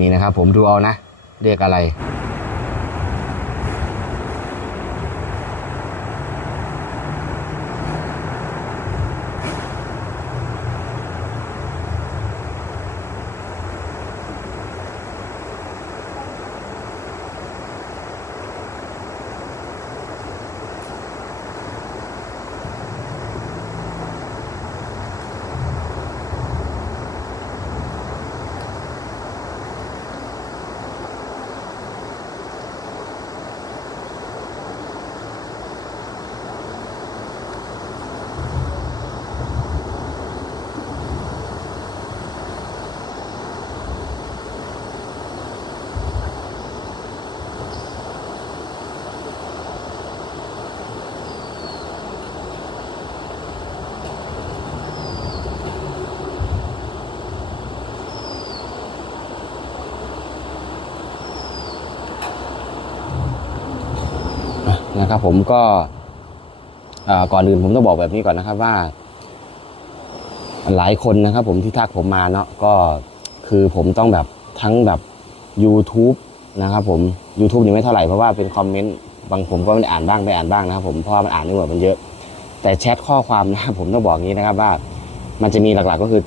นี่นะครับผมดูเอานะ เรียกอะไร นะครับ ผมก็ก่อนอื่นผมต้องบอกแบบนี้ก่อนนะครับว่า หลายคนนะครับ ผมที่ทักผมมาเนาะก็คือผมต้องแบบทั้งแบบ YouTube นะครับ ผม YouTube นี่ไม่เท่าไหร่เพราะว่าเป็นคอมเมนต์บางผมก็ไม่ได้อ่านบ้างไม่อ่านบ้างนะครับ ผมเพราะว่ามันอ่านไม่หมดมันเยอะ แต่แชทข้อความนะครับผมต้องบอกงี้นะครับว่า มันจะมีหลักๆก็คือ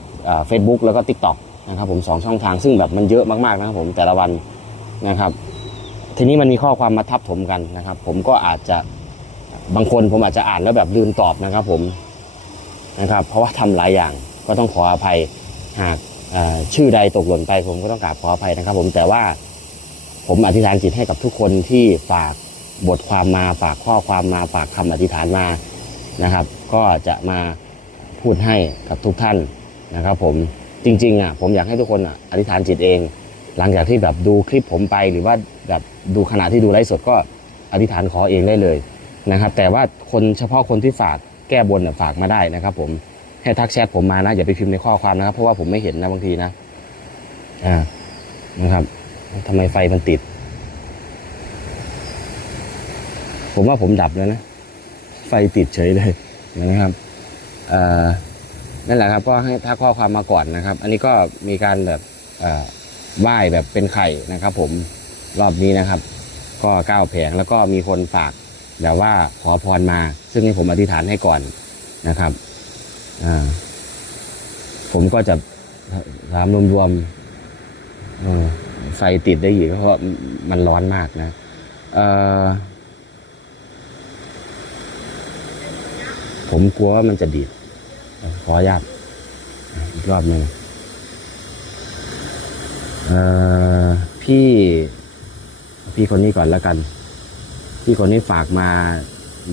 เฟซบุ๊กแล้วก็ TikTok นะครับ ผมสองช่องทางซึ่งแบบมันเยอะมากๆนะครับ ผมแต่ละวันนะครับ ทีนี้มันมีข้อความมาทับถมกันนะครับ ผมก็อาจจะบางคนผมอาจจะอ่านแล้วแบบลืมตอบนะครับ ผมนะครับ เพราะว่าทำหลายอย่างก็ต้องขออภัยหากชื่อใดตกหล่นไป ผมก็ต้องกราบขออภัยนะครับ ผมแต่ว่าผมอธิษฐานจิตให้กับทุกคนที่ฝากบทความมาฝากข้อความมาฝากคำอธิษฐานมานะครับ ก็จะมาพูดให้กับทุกท่านนะครับ ผมจริงๆอะผมอยากให้ทุกคนอะอธิษฐานจิตเอง หลังจากที่แบบดูคลิปผมไปหรือว่าแบบดูขณะที่ดูไลฟ์สดก็อธิษฐานขอเองได้เลยนะครับ แต่ว่าคนเฉพาะคนที่ฝากแก้บนฝากมาได้นะครับ ผมให้ทักแชทผมมานะอย่าไปพิมพ์ในข้อความนะครับ เพราะว่าผมไม่เห็นนะบางทีนะอ่านะครับทำไมไฟมันติด ผมว่าผมดับแล้วนะ ไฟติดเฉยเลยนะครับนั่นแหละครับก็ให้ทักข้อความมาก่อนนะครับ อันนี้ก็มีการแบบ เอ่อไหว้แบบเป็นไข่นะครับ ผมรอบนี้นะครับ ก็เก้าแผงแล้วก็มีคนฝากแบบว่าขอพรมา ซึ่งให้ผมอธิษฐานให้ก่อนนะครับผมก็จะถามรวมๆไฟติดได้อีกเพราะมันร้อนมากนะผมกลัวว่ามันจะดีดขออนุญาตอีกรอบหนึ่ง พี่พี่คนนี้ก่อนแล้วกัน พี่คนนี้ฝากมา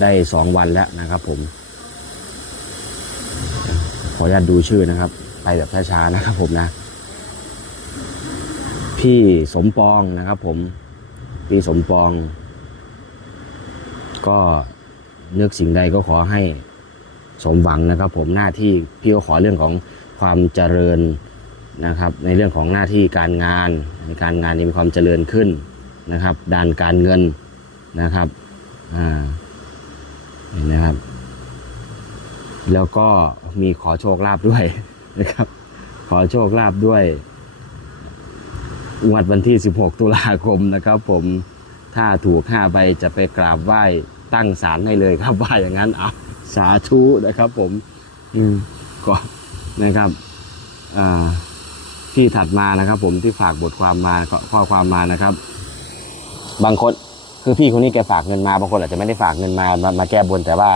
ได้สองวันแล้วนะครับ ผม ขออนุญาตดูชื่อนะครับ ไปแบบช้าๆนะครับ ผมนะ พี่สมปองนะครับ ผม พี่สมปอง ก็นึกสิ่งใดก็ขอให้สมหวังนะครับ ผมหน้าที่พี่ก็ขอเรื่องของความเจริญ นะครับ ในเรื่องของหน้าที่การงานในการงานมีความเจริญขึ้นนะครับ ด้านการเงินนะครับอ่าเห็นนะครับ แล้วก็มีขอโชคลาภด้วยนะครับ ขอโชคลาภด้วยงวดวันที่ 16 ตุลาคมนะครับ ผมถ้าถูก5ใบจะไปกราบไหว้ตั้งศาลให้เลยครับว่าอย่างนั้นอะสาธุนะครับ ผมอืมก็นะครับอ่า ที่ถัดมานะครับ ผมที่ฝากบทความมาข้อความมานะครับ บางคนคือพี่คนนี้แกฝากเงินมาบางคนอาจจะไม่ได้ฝากเงินมามามาแก้บนแต่ว่า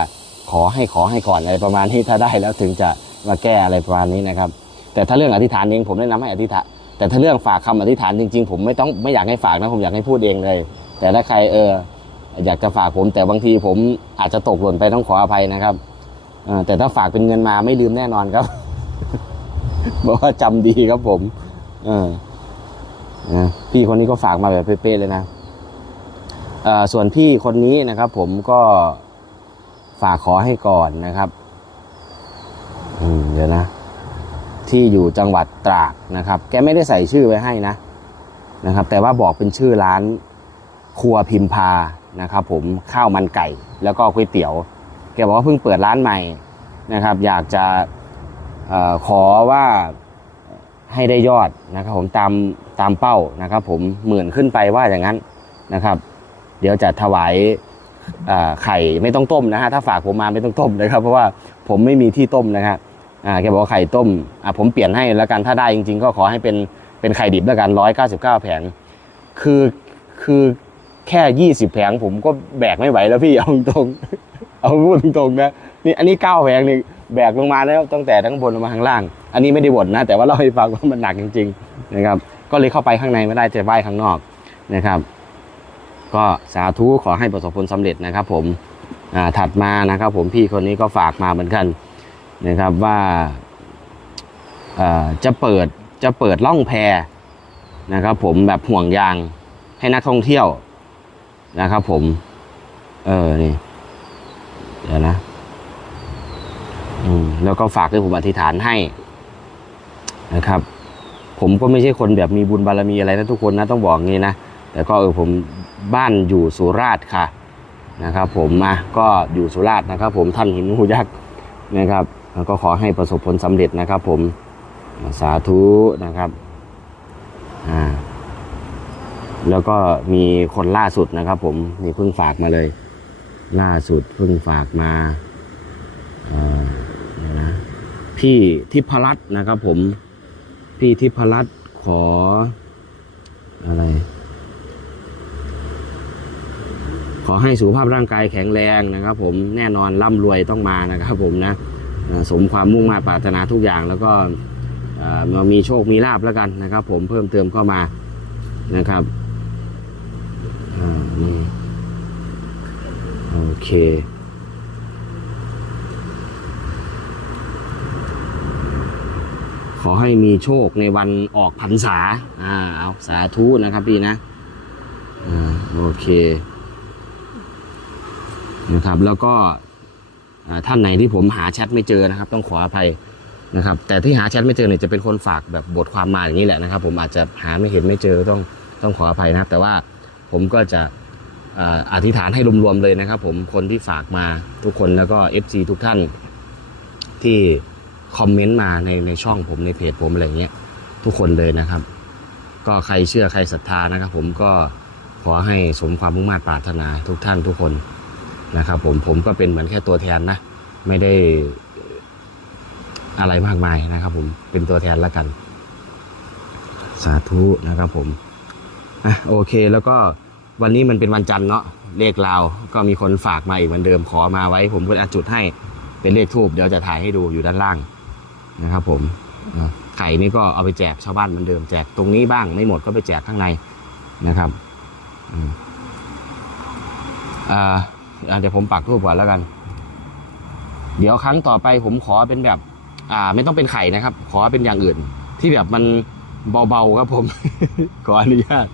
ขอให้ขอให้ก่อนอะไรประมาณนี้ถ้าได้แล้วถึงจะมาแก้อะไรประมาณนี้นะครับ แต่ถ้าเรื่องอธิษฐานเองผมแนะนำให้อธิษฐานแต่ถ้าเรื่องฝากคำอธิษฐานจริง ๆ ผมไม่ต้องไม่อยากให้ฝากนะผมอยากให้พูดเองเลย แต่ถ้าใครเอออยากจะฝากผม แต่บางทีผมอาจจะตกหล่นไปต้องขออภัยนะครับแต่ถ้าฝากเป็นเงินมาไม่ลืมแน่นอนครับ บอกว่าจำดีครับผม เออพี่คนนี้ก็ฝากมาแบบเป๊ะๆเลยนะอส่วนพี่คนนี้นะครับ ผมก็ฝากขอให้ก่อนนะครับอืเดี๋ยวนะ ที่อยู่จังหวัดตราดนะครับ แกไม่ได้ใส่ชื่อไว้ให้นะนะครับ แต่ว่าบอกเป็นชื่อร้าน ครัวพิมพานะครับ ผมข้าวมันไก่ แล้วก็ก๋วยเตี๋ยว แกบอกว่าเพิ่งเปิดร้านใหม่นะครับ อยากจะ อขอว่าให้ได้ยอดนะครับผมตามตามเป้านะครับผมหมื่นขึ้นไปว่าอย่างนั้นนะครับ เดี๋ยวจะถวายไข่ไม่ต้องต้มนะฮะถ้าฝากผมมาไม่ต้องต้มนะครับ เพราะว่าผมไม่มีที่ต้มนะครับแกบอกว่าไข่ต้มผมเปลี่ยนให้แล้วกันถ้าได้จริง ๆ ก็ขอให้เป็นเป็นไข่ดิบแล้วกันร้อยเก้าสิบเก้าแผงคือคือแค่ยี่สิบแผงผมก็แบกไม่ไหวแล้วพี่เอาตรงเอาพูดตรงนะนี่อันนี้เก้าแผงนี่ แบกลงมาแล้วตั้งแต่ทั้งบนลงมาข้างล่าง อันนี้ไม่ได้บ่นนะ แต่ว่าเล่าให้ฟังว่ามันหนักจริงๆนะครับ ก็เลยเข้าไปข้างในไม่ได้จะไหว้ข้างนอกนะครับ ก็สาธุขอให้ประสบผลสำเร็จนะครับ ผมอ่าถัดมานะครับ ผมพี่คนนี้ก็ฝากมาเหมือนกันนะครับว่าอ่อจะเปิดจะเปิดล่องแพนะครับ ผมแบบห่วงยางให้นักท่องเที่ยวนะครับ ผม เออนี่เดี๋ยวนะ แล้วก็ฝากให้ผมอธิษฐานให้นะครับ ผมก็ไม่ใช่คนแบบมีบุญบารมีอะไรนะทุกคนนะต้องบอกงี้นะแต่ก็เออผมบ้านอยู่สุราษฎร์ค่ะนะครับ ผมมาก็อยู่สุราษฎร์นะครับ ผมท่านหินหูยักษ์นะครับก็ขอให้ประสบผลสำเร็จนะครับ ผมสาธุนะครับอ่าแล้วก็มีคนล่าสุดนะครับ ผมนี่เพิ่งฝากมาเลย ล่าสุดเพิ่งฝากมาอ่า พี่ทิพรัตน์นะครับ ผม พี่ทิพรัตน์ขอ อะไร ขอให้สุขภาพร่างกายแข็งแรงนะครับ ผมแน่นอนร่ำรวยต้องมานะครับ ผมนะสมความมุ่งมา่ปรารถนาทุกอย่าง แล้วก็อ่ามามีโชคมีลาบแล้วกันนะครับ ผมเพิ่มเติมเข้ามานะครับอโอเค ขอให้มีโชคในวันออกพรรษาอ่าเอาสาธุนะครับพี่นะอ่าโอเคนะครับแล้วก็ท่านไหนที่ผมหาแชทไม่เจอนะครับ ต้องขออภัยนะครับ แต่ที่หาแชทไม่เจอเนี่ยจะเป็นคนฝากแบบบทความมาอย่างนี้แหละนะครับ ผมอาจจะหาไม่เห็นไม่เจอต้องต้องขออภัยนะครับ แต่ว่าผมก็จะอ่าอธิษฐานให้รวมๆเลยนะครับ ผมคนที่ฝากมาทุกคนแล้วก็ FC ทุกท่านที่ คอมเมนต์มาในในช่องผมในเพจผมอะไรเงี้ยทุกคนเลยนะครับ ก็ใครเชื่อใครศรัทธานะครับ ผมก็ขอให้สมความมุ่งมา่ปรารถนาทุกท่านทุกคนนะครับ ผมผมก็เป็นเหมือนแค่ตัวแทนนะ ไม่ได้อะไรมากมายนะครับ ผมเป็นตัวแทนแล้วกัน สาธุนะครับผมอะโอเค แล้วก็วันนี้มันเป็นวันจันทร์เนาะเลขลาวก็มีคนฝากมาอีกเหมือนเดิมขอมาไว้ ผมก็จะจุดให้เป็นเลขทูบเดี๋ยวจะถ่ายให้ดูอยู่ด้านล่าง นะครับผมไข่นี่ก็เอาไปแจกชาวบ้านเหมือนเดิมแจกตรงนี้บ้างไม่หมดก็ไปแจกข้างในนะครับเดี๋ยวผมปักทูบก่อนแล้วกัน เดี๋ยวครั้งต่อไปผมขอเป็นแบบ อ่า ไม่ต้องเป็นไข่นะครับ ขอเป็นอย่างอื่น ที่แบบมันเบาๆครับผม ขออนุญาต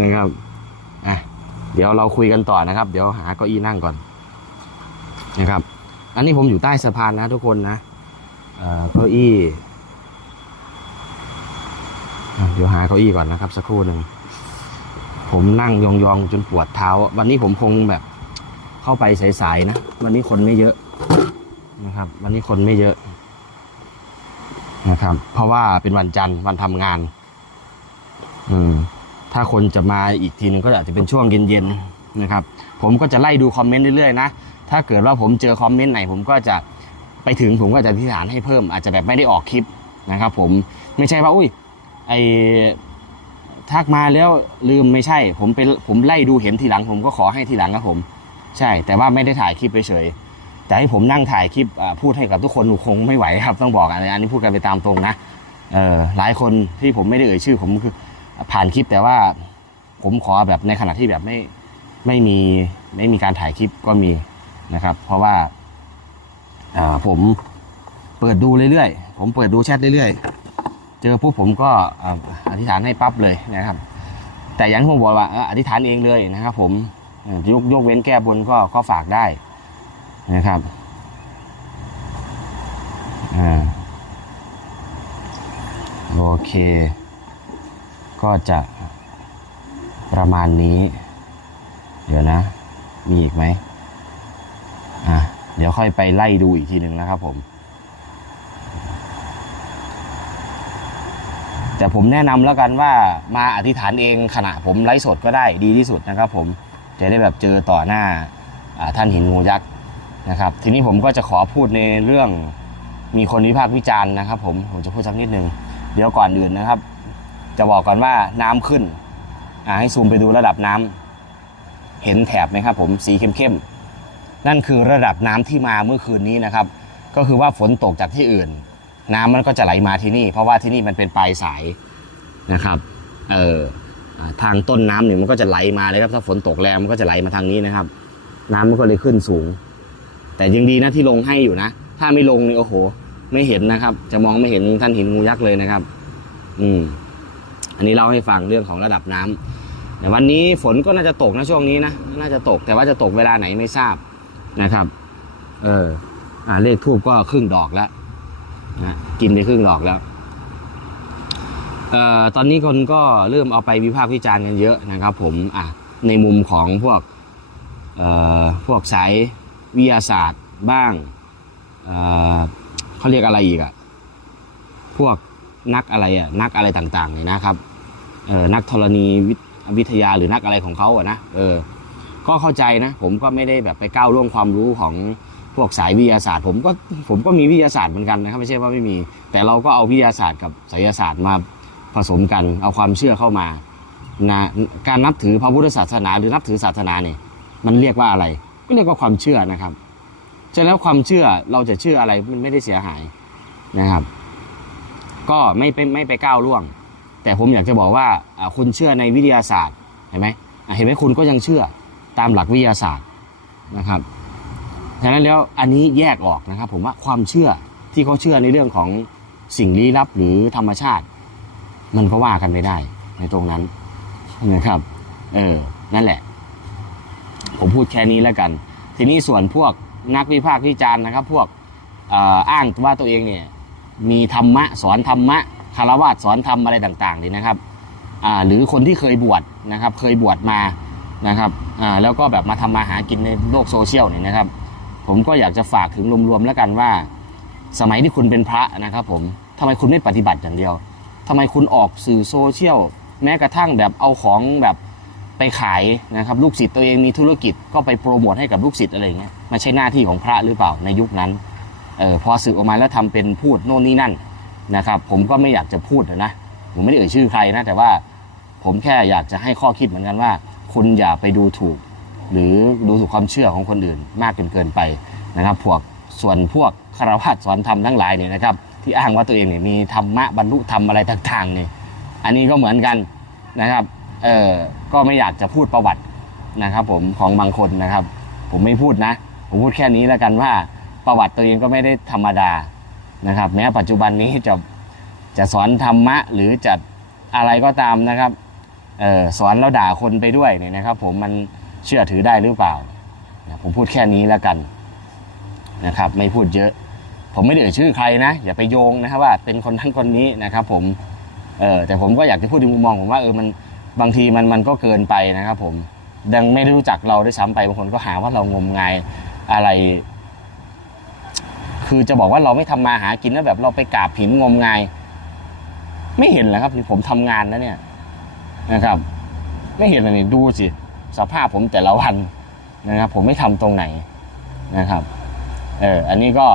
นะครับอะเดี๋ยวเราคุยกันต่อนะครับ เดี๋ยวหาเก้าอี้นั่งก่อนนะครับ อันนี้ผมอยู่ใต้สะพานนะทุกคนนะเอ่อเก้าอี้เดี๋ยวหาเก้าอี้ก่อนนะครับ สักครู่หนึ่ง ผมนั่งยองๆจนปวดเท้า วันนี้ผมคงแบบเข้าไปสายๆนะ วันนี้คนไม่เยอะนะครับ วันนี้คนไม่เยอะนะครับ เพราะว่าเป็นวันจันทร์วันทำงาน อืม ถ้าคนจะมาอีกทีนึงก็อาจจะเป็นช่วงเย็นๆนะครับ ผมก็จะไล่ดูคอมเมนต์เรื่อยๆนะ ถ้าเกิดว่าผมเจอคอมเมนต์ไหนผมก็จะไปถึงผมก็จะอธิษฐานให้เพิ่ม อาจจะแบบไม่ได้ออกคลิปนะครับ ผมไม่ใช่ว่าอุ้ยไอทักมาแล้วลืมไม่ใช่ ผมเป็นผมไล่ดูเห็นทีหลัง ผมก็ขอให้ทีหลังครับผม ใช่ แต่ว่าไม่ได้ถ่ายคลิปไปเฉยแต่ให้ผมนั่งถ่ายคลิปพูดให้กับทุกคนหนูคงไม่ไหวครับ ต้องบอกอันนี้อันนี้พูดกันไปตามตรงนะเออหลายคนที่ผมไม่ได้เอ่ยชื่อ ผมคือผ่านคลิปแต่ว่าผมขอแบบในขณะที่แบบไม่ไม่มีไม่มีการถ่ายคลิปก็มี นะครับ เพราะว่าผมเปิดดูเรื่อยๆ ผมเปิดดูแชทเรื่อยๆ เจอปุ๊บผมก็อธิษฐานให้ปั๊บเลยนะครับ แต่อยังที่ผมบอกว่าอธิษฐานเองเลยนะครับ ผมยกยกเว้นแก้บนก็ก็ฝากได้นะครับอโอเค ก็จะประมาณนี้ เดี๋ยวนะ มีอีกไหม อะเดี๋ยวค่อยไปไล่ดูอีกทีหนึ่งนะครับผม แต่ผมแนะนำแล้วกันว่ามาอธิษฐานเองขณะผมไลฟ์สดก็ได้ดีที่สุดนะครับผมจะได้แบบเจอต่อหน้าท่านหินงูยักษ์นะครับ ทีนี้ผมก็จะขอพูดในเรื่องมีคนวิพากษ์วิจารณ์นะครับ ผมผมจะพูดสักนิดนึงเดี๋ยวก่อนอื่นนะครับ จะบอกก่อนว่าน้ำขึ้นให้ซูมไปดูระดับน้ำเห็นแถบไหมครับผมสีเข้มๆ นั่นคือระดับน้ำที่มาเมื่อคืนนี้นะครับ ก็คือว่าฝนตกจากที่อื่น น้ำมันก็จะไหลมาที่นี่ เพราะว่าที่นี่มันเป็นปลายสายนะครับเอออ่าทางต้นน้ำเนี่ยมันก็จะไหลมาเลยครับถ้าฝนตกแรงมันก็จะไหลมาทางนี้นะครับ น้ำมันก็เลยขึ้นสูง แต่ยังดีนะที่ลงให้อยู่นะ ถ้าไม่ลงนี่โอ้โห ไม่เห็นนะครับ จะมองไม่เห็นท่านหินงูยักษ์เลยนะครับ อืม อันนี้เล่าให้ฟังเรื่องของระดับน้ำแต่วันนี้ฝนก็น่าจะตกนะช่วงนี้นะน่าจะตกแต่ว่าจะตกเวลาไหนไม่ทราบ นะครับ เออ อ่าเลขทูบก็ครึ่งดอกแล้วนะกินไปครึ่งดอกแล้วเอ่อตอนนี้คนก็เริ่มเอาไปวิพากษ์วิจารณ์กันเยอะนะครับ ผมอะในมุมของพวกเอ่อพวกสายวิทยาศาสตร์บ้างเอ่อเขาเรียกอะไรอีกอะพวกนักอะไรอะนักอะไรต่างๆเนี่ยนะครับเออนักธรณีวิทวิทยาหรือนักอะไรของเขาอะนะเออ ก็เข้าใจนะ ผมก็ไม่ได้แบบไปก้าวล่วงความรู้ของพวกสายวิทยาศาสตร์ ผมก็ผมก็มีวิทยาศาสตร์เหมือนกันนะครับไม่ใช่ว่าไม่มี แต่เราก็เอาวิทยาศาสตร์กับไสยศาสตร์มาผสมกัน เอาความเชื่อเข้ามานะการนับถือพระพุทธศาสนา หรือนับถือศาสนาเนี่ยมันเรียกว่าอะไร ก็เรียกว่าความเชื่อนะครับฉะนั้นความเชื่อเราจะเชื่ออะไรมันไม่ได้เสียหายนะครับ ก็ไม่ไปไม่ไปก้าวล่วง แต่ผมอยากจะบอกว่าคุณเชื่อในวิทยาศาสตร์เห็นไหมเห็นไหมคุณก็ยังเชื่อ ตามหลักวิทยาศาสตร์นะครับฉะนั้นแล้วอันนี้แยกออกนะครับ ผมว่าความเชื่อที่เขาเชื่อในเรื่องของสิ่งลี้ลับหรือธรรมชาติ มันก็ว่ากันไม่ได้ในตรงนั้นนะครับ เออ นั่นแหละ ผมพูดแค่นี้แล้วกัน ทีนี้ส่วนพวกนักวิพากษ์วิจารณ์นะครับ พวกอ,อ้างว่าตัวเองเนี่ยมีธรรมะสอนธรรมะคารวะสอนธรรมอะไรต่างๆนี่นะครับหรือคนที่เคยบวชนะครับ เคยบวชมา นะครับอ่าแล้วก็แบบมาทำมาหากินในโลกโซเชียลเนี่ยนะครับ ผมก็อยากจะฝากถึงรวมๆแล้วกันว่า สมัยที่คุณเป็นพระนะครับ ผมทำไมคุณไม่ปฏิบัติอย่างเดียวทำไมคุณออกสื่อโซเชียลแม้กระทั่งแบบเอาของแบบไปขายนะครับลูกศิษย์ตัวเองมีธุรกิจก็ไปโปรโมทให้กับลูกศิษย์อะไรเงี้ยมันใช่หน้าที่ของพระหรือเปล่าในยุคนั้นเออพอสื่อออกมาแล้วทำเป็นพูดโน่นนี่นั่นนะครับผมก็ไม่อยากจะพูดนะผมไม่ได้เอ่ยชื่อใครนะแต่ว่าผมแค่อยากจะให้ข้อคิดเหมือนกันว่า คุณอย่าไปดูถูก หรือดูถูกความเชื่อของคนอื่นมากจนเกินไปนะครับพวกส่วนพวกคารวะสอนธรรมทั้งหลายเนี่ยนะครับ ที่อ้างว่าตัวเองเนี่ยมีธรรมะบรรลุธรรมอะไรต่างๆเนี่ยอันนี้ก็เหมือนกันนะครับเออก็ไม่อยากจะพูดประวัตินะครับ ผมของบางคนนะครับ ผมไม่พูดนะ ผมพูดแค่นี้แล้วกันว่าประวัติตัวเองก็ไม่ได้ธรรมดานะครับ แม้ปัจจุบันนี้จะจะสอนธรรมะหรือจะอะไรก็ตามนะครับ เออสอนแล้วด่าคนไปด้วยเนี่ยนะครับ ผมมันเชื่อถือได้หรือเปล่านะผมพูดแค่นี้แล้วกันนะครับ ไม่พูดเยอะ ผมไม่ได้เอ่ยชื่อใครนะ อย่าไปโยงนะครับว่าเป็นคนนั้นคนนี้นะครับ ผมเออแต่ผมก็อยากจะพูดในมุมมองผมว่าเออมันบางทีมันมันก็เกินไปนะครับ ผมดังไม่รู้จักเราด้วยซ้ำไปบางคนก็หาว่าเรางมงายอะไร คือจะบอกว่าเราไม่ทำมาหากินแล้วแบบเราไปกราบหินงมงาย ไม่เห็นเหรอครับผมทำงานนะเนี่ย นะครับ ไม่เห็นเลยนี่ดูสิสภาพผมแต่ละวันนะครับ ผมไม่ทำตรงไหนนะครับเอออันนี้ก็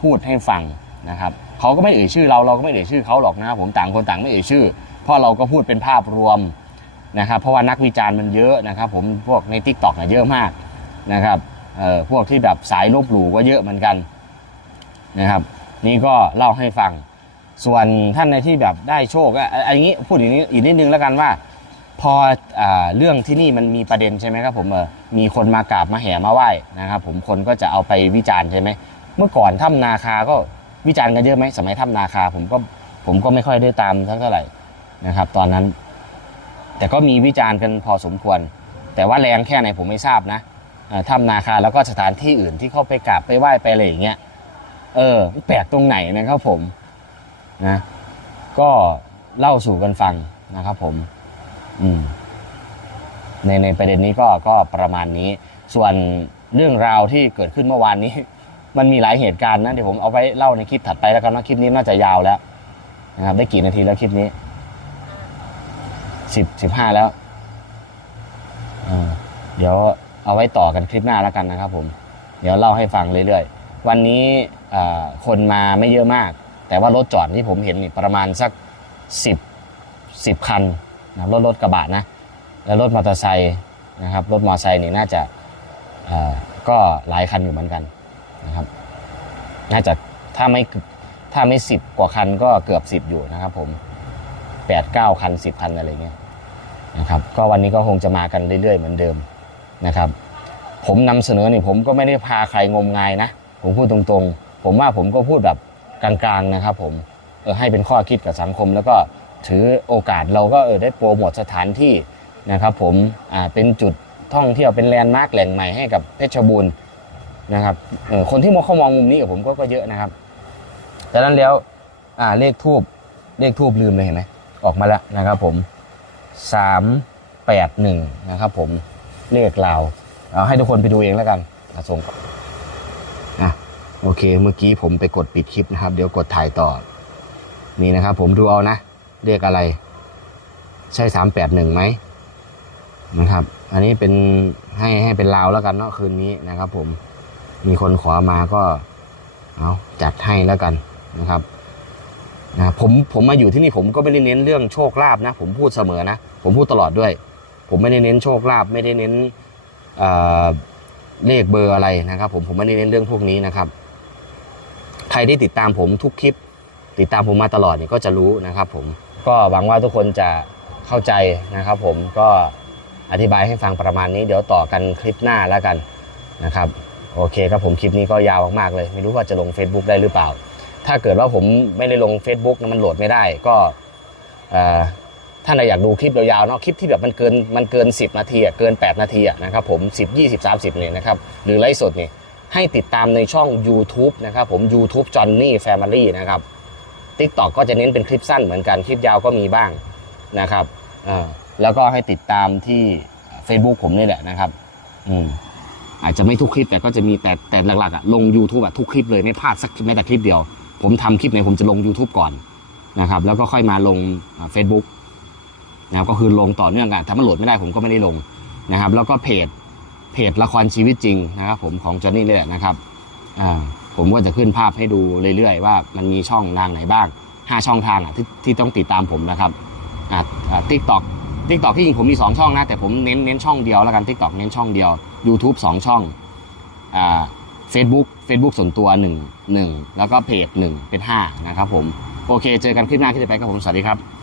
พูดให้ฟังนะครับเขาก็ไม่เอ่ยชื่อเราเราก็ไม่เอ่ยชื่อเขาหรอกนะครับผมต่างคนต่างไม่เอ่ยชื่อ เพราะเราก็พูดเป็นภาพรวมนะครับเพราะว่านักวิจารณ์มันเยอะนะครับ ผมพวกในทิกตอกเนี่ยเยอะมากนะครับเอ่อพวกที่แบบสายลบหลู่ก็เยอะเหมือนกันนะครับ นี่ก็เล่าให้ฟัง ส่วนท่านในที่แบบได้โชคอะอันนี้พูดอีกนิดอีกนิดนึงแล้วกันว่า พออาเรื่องที่นี่มันมีประเด็นใช่ไหมครับผมเออมีคนมากราบมาแห่มาไหว้นะครับผมคนก็จะเอาไปวิจารณ์ใช่ไหมเมื่อก่อนถ้ำนาคาก็วิจารณ์กันเยอะไหมสมัยถ้ำนาคาผมก็ผมก็ไม่ค่อยได้ตามเท่าไหร่นะครับ ตอนนั้น แต่ก็มีวิจารณ์กันพอสมควร แต่ว่าแรงแค่ไหนผมไม่ทราบนะเอ่อถ้ำนาคาแล้วก็สถานที่อื่นที่เข้าไปกราบไปไหว้ไปอะไรอย่างเงี้ยเออแปลกตรงไหนนะครับผม นะ ก็เล่าสู่กันฟังนะครับผม อืม ในในประเด็นนี้ก็ก็ประมาณนี้ ส่วนเรื่องราวที่เกิดขึ้นเมื่อวานนี้ มันมีหลายเหตุการณ์นะเดี๋ยวผมเอาไว้เล่าในคลิปถัดไปแล้วกันนะคลิปนี้น่าจะยาวแล้วนะครับ ได้กี่นาทีแล้วคลิปนี้สิบสิบห้าแล้วเดี๋ยวเอาไว้ต่อกันคลิปหน้าแล้วกันนะครับผม เดี๋ยวเล่าให้ฟังเรื่อยๆ วันนี้คนมาไม่เยอะมาก แต่ว่ารถจอดที่ผมเห็นนี่ประมาณสักสิบสิบคันนะรถรถกระบะนะ แล้วรถมอเตอร์ไซค์นะครับ รถมอเตอร์ไซค์นี่น่าจะก็หลายคันอยู่เหมือนกันนะครับ น่าจะถ้าไม่ถ้าไม่สิบกว่าคันก็เกือบสิบอยู่นะครับ ผมแปดเก้าคันสิบคันอะไรเงี้ยนะครับ ก็วันนี้ก็คงจะมากันเรื่อยๆเหมือนเดิมนะครับ ผมนำเสนอนี่ผมก็ไม่ได้พาใครงมงายนะ ผมพูดตรงๆ ผมว่าผมก็พูดแบบ กลางๆนะครับผมเออให้เป็นข้อคิดกับสังคม แล้วก็ถือโอกาสเราก็เออได้โปรโมทสถานที่นะครับผมอ่าเป็นจุดท่องเที่ยวเป็นแลนด์มาร์กแหล่งใหม่ให้กับเพชรบูรณ์นะครับเออคนที่มองเข้ามองมุมนี้กับผมก็ก็เยอะนะครับแต่นั้นแล้วอ่าเลขทูบเลขทูบลืมเลยเห็นไหมออกมาแล้วนะครับผมสามแปดหนึ่งนะครับผมเลขลาวเอาให้ทุกคนไปดูเองแล้วกันอะส่งก่อน โอเค เมื่อกี้ผมไปกดปิดคลิปนะครับ เดี๋ยวกดถ่ายต่อ นี่นะครับ ผมดูเอานะ เรียกอะไร ใช่สามแปดหนึ่งไหมนะครับ อันนี้เป็นให้ให้เป็นลาวแล้วกันเนาะคืนนี้นะครับ ผม มีคนขอมาก็ เอาจัดให้แล้วกันนะครับนะผมผมมาอยู่ที่นี่ผมก็ไม่ได้เน้นเรื่องโชคลาภนะ ผมพูดเสมอนะ ผมพูดตลอดด้วย ผมไม่ได้เน้นโชคลาภไม่ได้เน้นเเลขเบอร์อะไรนะครับ ผมผมไม่ได้เน้นเรื่องพวกนี้นะครับ ใครที่ติดตามผมทุกคลิป ติดตามผมมาตลอดเนี่ยก็จะรู้นะครับผมก็หวังว่าทุกคนจะเข้าใจนะครับผมก็อธิบายให้ฟังประมาณนี้ เดี๋ยวต่อกันคลิปหน้าแล้วกันนะครับโอเคครับผมคลิปนี้ก็ยาวมากๆเลย ไม่รู้ว่าจะลง Facebook ได้หรือเปล่า ถ้าเกิดว่าผมไม่ได้ลง Facebook มันโหลดไม่ได้ก็เอ่าเราอยากดูคลิปยาวๆเนาะคลิปที่แบบมันเกินมันเกิน 10 นาทีอะเกิน 8 นาทีอะนะครับผม 10 20 30เนี่ยนะครับหรือไลฟ์สดเนี่ย ให้ติดตามในช่อง YouTube นะครับผม YouTube Johnny Family นะครับ TikTok ก็จะเน้นเป็นคลิปสั้นเหมือนกัน คลิปยาวก็มีบ้างนะครับแล้วก็ให้ติดตามที่ Facebook ผมนี่แหละนะครับอืมอาจจะไม่ทุกคลิปแต่ก็จะมีแต่แต่หลักๆอะลง YouTube อะทุกคลิปเลยไม่พลาดสักแม้แต่คลิปเดียว ผมทำคลิปไหนผมจะลง YouTube ก่อนนะครับแล้วก็ค่อยมาลงเฟซบุ๊กนะครับก็คือลงต่อเนื่องกันถ้ามันโหลดไม่ได้ผมก็ไม่ได้ลงนะครับ แล้วก็เพจ จละครชีวิตจริงนะครับผมของจอห์นนี่เลยแหละนะครับผมก็จะขึ้นภาพให้ดูเรื่อยๆ ว่ามันมีช่องทางไหนบ้าง 5 ช่องทางอะที่ที่ต้องติดตามผมนะครับอ่าทิกตอกทิกตอกที่จริงผมมี 2 ช่องนะ แต่ผมเน้นเน้นช่องเดียวแล้วกันทิกตอกเน้นช่องเดียว YouTube 2 ช่องอ่าเฟซบุ๊กเฟซบุ๊กส่วนตัว 1 1 แล้วก็เพจ1เป็น 5 นะครับผม โอเค เจอกันคลิปหน้าที่จะไปครับผม สวัสดีครับ